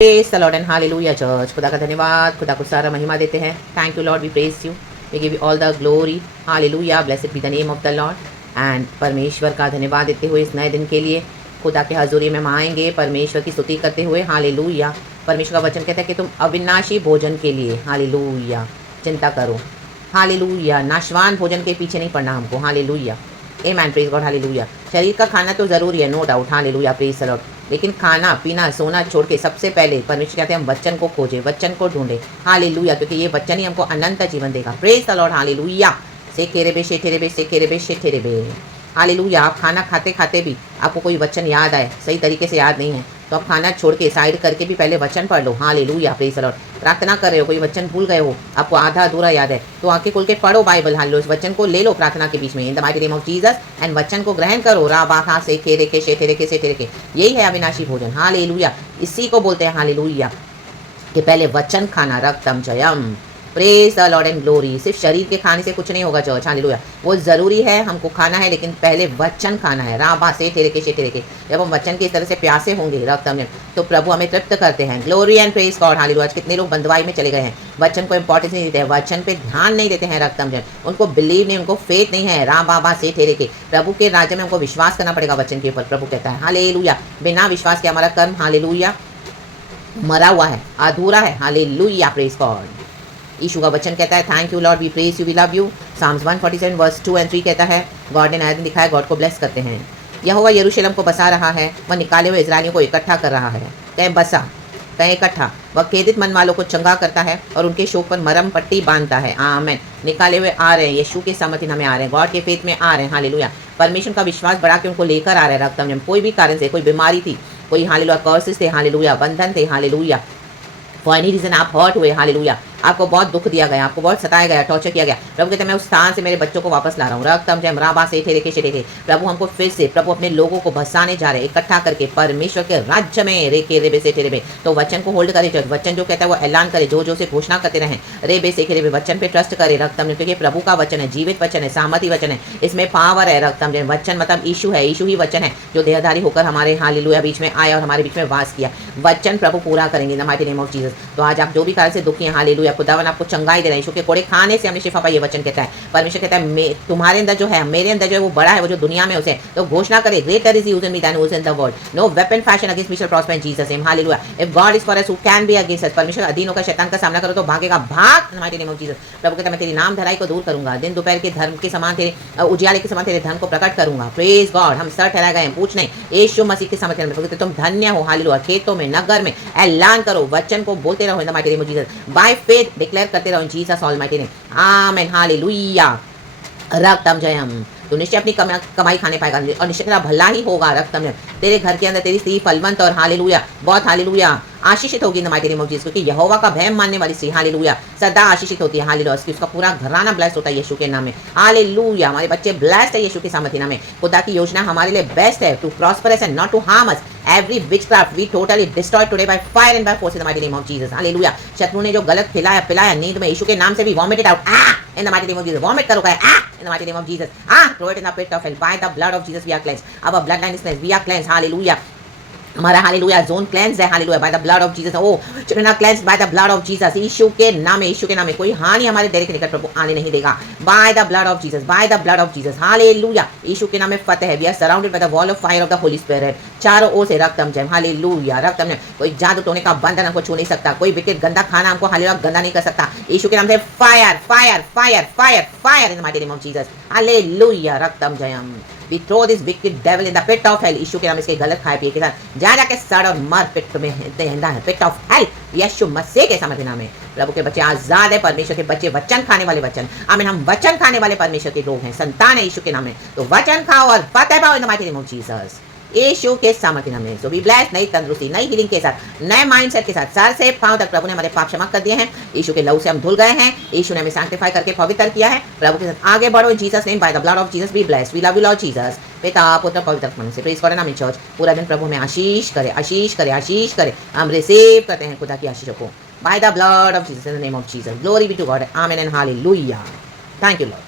Praise the Lord and hallelujah church. खुदा का धन्यवाद, खुदा को सारा महिमा देते हैं. Thank you Lord, we praise you. We give you all the glory. Hallelujah, blessed be the name of the Lord. And परमेश्वर का धन्यवाद देते हुए इस नए दिन के लिए खुदा के हजूरी में हम आएंगे परमेश्वर की स्तुति करते हुए. हालेलुया. परमेश्वर का वचन कहता है कि तुम अविनाशी भोजन के लिए हालेलुया चिंता करो. हालेलुया. नाशवान भोजन के पीछे नहीं पड़ना हमको. Hallelujah. Amen. Praise God. Hallelujah. शरीर का खाना तो ज़रूरी है, no doubt. Hallelujah. Praise the Lord. लेकिन खाना पीना सोना छोड़ के सबसे पहले परमेश्वर कहते हैं हम वचन को खोजें, वचन को ढूंढें. हालेलुया. क्योंकि ये वचन ही हमको अनंत जीवन देगा. Praise the Lord. हालेलुया. से केरेबे शेठेरेबे से केरेबे शेठेरेबे. हालेलुया. आप खाना खाते खाते भी आपको कोई वचन याद आए, सही तरीके से याद नहीं है तो आप खाना छोड़ के साइड करके भी पहले वचन पढ़ लो. हालेलुया. Praise the Lord. प्रार्थना कर रहे हो, कोई वचन भूल गए हो, आपको आधा अधूरा याद है तो आंखें खोल के पढ़ो बाइबल. हालेलुया. इस वचन को ले लो प्रार्थना के बीच में इन the mighty name of Jesus and वचन को ग्रहण करो. राबाहा से खेरे के शेठेरे के सेठेरे के. यही है अविनाशी भोजन. हालेलुया. इसी को बोलते हैं हालेलुया कि पहले वचन खाना. रक्तम जयम. Praise the Lord and glory. सिर्फ शरीर के खाने से कुछ नहीं होगा चर्च. हालेलुया. वो ज़रूरी है, हमको खाना है, लेकिन पहले वचन खाना है. राबा से ठेरे के शेठेरे के. जब हम वचन की इस तरह से प्यासे होंगे रक्तम में तो प्रभु हमें तृप्त करते हैं. Glory and praise God. Hallelujah. आज कितने लोग बंदवाई में चले गए हैं, वचन को इंपॉर्टेंस नहीं देते हैं, वचन पे ध्यान नहीं देते हैं. रक्तम जन उनको बिलीव नहीं, उनको फेथ नहीं है. राम बाबा से ठेरे के. प्रभु के राज्य में हमको विश्वास करना पड़ेगा वचन के ऊपर. प्रभु कहता है हालेलुया बिना विश्वास के हमारा कर्म हालेलुया मरा हुआ है, अधूरा है. हालेलुया. Praise God. यीशु का वचन कहता है thank you Lord, we praise you, we love you. Psalms 147 verse 2 and 3 कहता है गॉड ने नया दिन दिखाया, गॉड को ब्लेस करते हैं. यहोवा यरूशलेम को बसा रहा है, वह निकाले हुए इजरायलियों को इकट्ठा कर रहा है. कहीं बसा कहीं इकट्ठा. वह खेदित मन वालों को चंगा करता है और उनके शोक पर मरम पट्टी बांधता है. आमेन. निकाले हुए आ रहे हैं, यीशु के समर्थन हमें आ रहे हैं, गॉड के फेथ में आ रहे हैं. हालेलुया. परमेश्वर का विश्वास बढ़ा के उनको लेकर आ रहे हैं. रक्तम जब कोई भी कारण से, कोई बीमारी थी, कोई हालेलुया कर्सेस थे, हालेलुया बंधन थे, हालेलुया फॉर एनी रीजन आप हर्ट हुए, हालेलुया आपको बहुत दुख दिया गया, आपको बहुत सताया गया, टॉर्चर किया गया. प्रभु कहते हैं मैं उस स्थान से मेरे बच्चों को वापस ला रहा हूँ. रक्तम जय राबा से ठेरे के शेठे के. प्रभु हमको फिर से प्रभु अपने लोगों को बसाने जा रहे हैं, इकट्ठा करके परमेश्वर के राज्य में. रेके रेबे से ठेरे बे. तो वचन को होल्ड करे, वचन जो कहता है वो ऐलान करे, जो से घोषणा करते रहें. रेबे से खेरे वचन पे ट्रस्ट करे. रक्तम क्योंकि प्रभु का वचन है, जीवित वचन है, सामर्थी वचन है, इसमें पावर है. रक्तम जय वचन मतलब यीशु है, यीशु ही वचन है जो देहधारी होकर हमारे हालेलुया बीच में आया और हमारे बीच में वास किया. वचन प्रभु पूरा करेंगे इन the mighty name of Jesus. तो आज आप जो भी कारण से दुखी हैं हालेलुया खुदावन आपको चंगाई दे रहे हैं. यीशु के कोड़े खाने से हमने शिफा पाई. ये वचन कहता है, परमेश्वर कहता है तुम्हारे अंदर जो है, मेरे अंदर जो है वो बड़ा है, वो जो दुनिया में उसे. तो घोषणा करे greater is he in me than who is in the world. No weapon fashion against me shall prosper in Jesus name. Hallelujah. If God is for us who can be against us. परमेश्वर अधीन होकर शैतान का सामना करो तो भागेगा. भाग इन माइटी नेम ऑफ जीसस. प्रभु कहता है मैं तेरी नाम धराई को दूर करूंगा. दिन दोपहर के धर्म के समान तेरे उजियाले के समान तेरे धर्म को प्रकट करूंगा. Praise God. हम सर ठहराए गए हैं, पूछ नहीं. यीशु मसीह के समर्थन में तुम धन्य हो. हालेलुया. खेतों में नगर में ऐलान करो, वचन को बोलते रहो in the mighty name of Jesus. By faith declare करते रहो in Jesus almighty name. Amen. Hallelujah. रक्तम जयम. तो निश्चय अपनी कमाई खाने पाएगा और निश्चय तेरा भला ही होगा. रक्तम जयम. तेरे घर के अंदर तेरी स्त्री फलवंत और हालेलुया बहुत हालेलुया आशीषित होगी इन the mighty name of Jesus. क्योंकि यहोवा का भय मानने वाली स्त्री हालेलुया सदा आशीषित होती है. हालेलुया. उसका पूरा घराना ब्लेस्ड होता है यीशु के नाम में. हालेलुया. हमारे बच्चे ब्लेस्ड है यीशु के सामर्थ्य नाम में. खुदा की योजना हमारे लिए बेस्ट है, to prosper us and not to harm us. Every witchcraft we totally destroyed today by fire and by force in the mighty name of Jesus. Hallelujah. शत्रु ने जो गलत खिलाया पिलाया नींद में यीशु के नाम से भी vomit it out. In the mighty name of Jesus. Vomit करो गए. In the mighty name of Jesus. Throw it in the pit of hell. By the blood of Jesus we are cleansed. Our bloodline is cleansed. We are cleansed. Hallelujah. हमारा hallelujah zone cleanse है. Hallelujah. By the blood of Jesus. O children are cleansed by the blood of Jesus. यीशु के नाम में, यीशु के नाम में कोई हानि हमारे दायरे के निकट प्रभु आने नहीं देगा. By the blood of Jesus. By the blood of Jesus. Hallelujah. यीशु के नाम में फतेह है. We are surrounded by the wall of fire of the Holy Spirit. चारों ओर से रक्तम जय. हालेलुया. रक्तम जय. कोई जादू टोने का बंधन हमको छू नहीं सकता. कोई विकेट गंदा खाना हमको हालेलुया गंदा नहीं कर सकता. यीशु के नाम से fire fire fire fire fire in the mighty name of Jesus. Hallelujah. रक्तम जयम. We throw this wicked devil in the pit of hell. यीशु के नाम इसके गलत खाए पिए के साथ जा जाके सड़ और मर पिट में है. पिट ऑफ हेल यीशु मसीह के समर्थन नाम में. प्रभु के बच्चे आजाद है. परमेश्वर के बच्चे वचन खाने वाले वचन. आमीन. हम वचन खाने वाले परमेश्वर के लोग हैं, संतान है यीशु के नाम में. तो वचन खाओ और फतेह पाओ in the mighty name of Jesus. यीशु के सामर्थ्य नाम में. So be blessed. नई तंदुरुस्ती, नई हीलिंग के साथ, नए माइंडसेट के साथ, सर से पांव तक प्रभु ने हमारे पाप क्षमा कर दिए हैं. यीशु के लहू से हम धुल गए हैं. यीशु ने हमें सैंक्टिफाई करके पवित्र किया है. प्रभु के साथ आगे बढ़ो in Jesus name. By the blood of Jesus be blessed. We love you Lord Jesus. पिता पुत्र पवित्र आत्मा से प्रेज करें नाम चर्च. पूरा दिन प्रभु में आशीष करे, आशीष करे, आशीष करे. हम रिसीव करते हैं खुदा की आशीषों को by the blood of Jesus in the name of Jesus. Glory be to God. Amen and hallelujah. Thank you Lord.